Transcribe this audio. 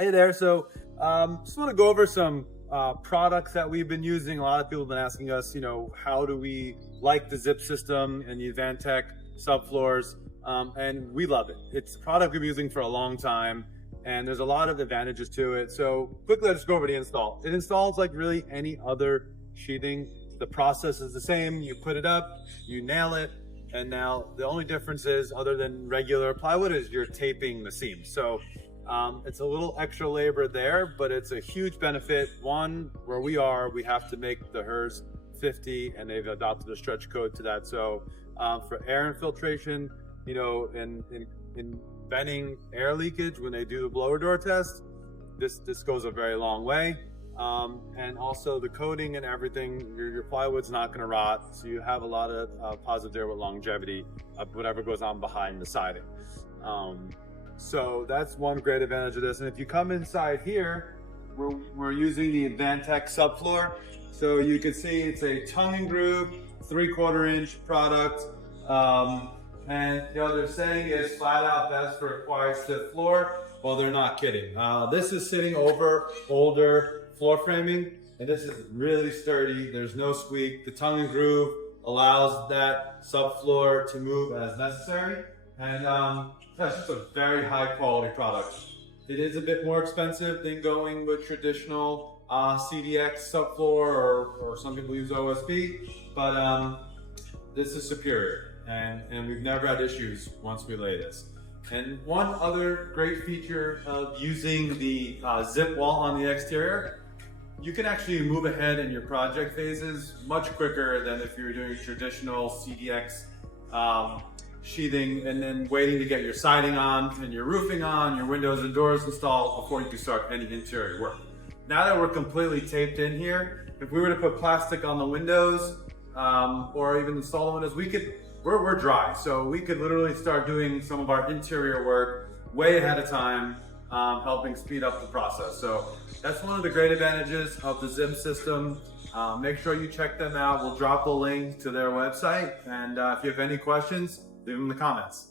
Hey there. Just want to go over some products that we've been using. A lot of people have been asking us, how do we like the ZIP system and the Advantech subfloors? And we love it. It's a product we've been using for a long time, and there's a lot of advantages to it. So quickly, let's go over the install. It installs like really any other sheathing. The process is the same. You put it up, you nail it, and now the only difference is, other than regular plywood, is you're taping the seams. So it's a little extra labor there, but it's a huge benefit. One, where we are, we have to make the HERS 50, and they've adopted a stretch code to that. So for air infiltration, in preventing air leakage when they do the blower door test, this goes a very long way. And also the coating and everything, your plywood's not going to rot, so you have a lot of positive there with longevity of whatever goes on behind the siding. So that's one great advantage of this. And if you come inside here, we're using the Advantech subfloor. So you can see it's a tongue and groove, 3/4 inch product. And they're saying is flat out best for acquired stiff floor. Well, they're not kidding. This is sitting over older floor framing, and this is really sturdy. There's no squeak. The tongue and groove allows that subfloor to move as necessary. And that's just a very high quality product. It is a bit more expensive than going with traditional CDX subfloor, or some people use OSB, but this is superior, and we've never had issues once we lay this. And one other great feature of using the zip wall on the exterior, you can actually move ahead in your project phases much quicker than if you're doing traditional CDX sheathing and then waiting to get your siding on and your roofing on, your windows and doors installed before you can start any interior work. Now that we're completely taped in here, if we were to put plastic on the windows or even install the windows, we're dry, so we could literally start doing some of our interior work way ahead of time, helping speed up the process. So that's one of the great advantages of the ZIP system. Make sure you check them out. We'll drop a link to their website, and if you have any questions, leave them in the comments.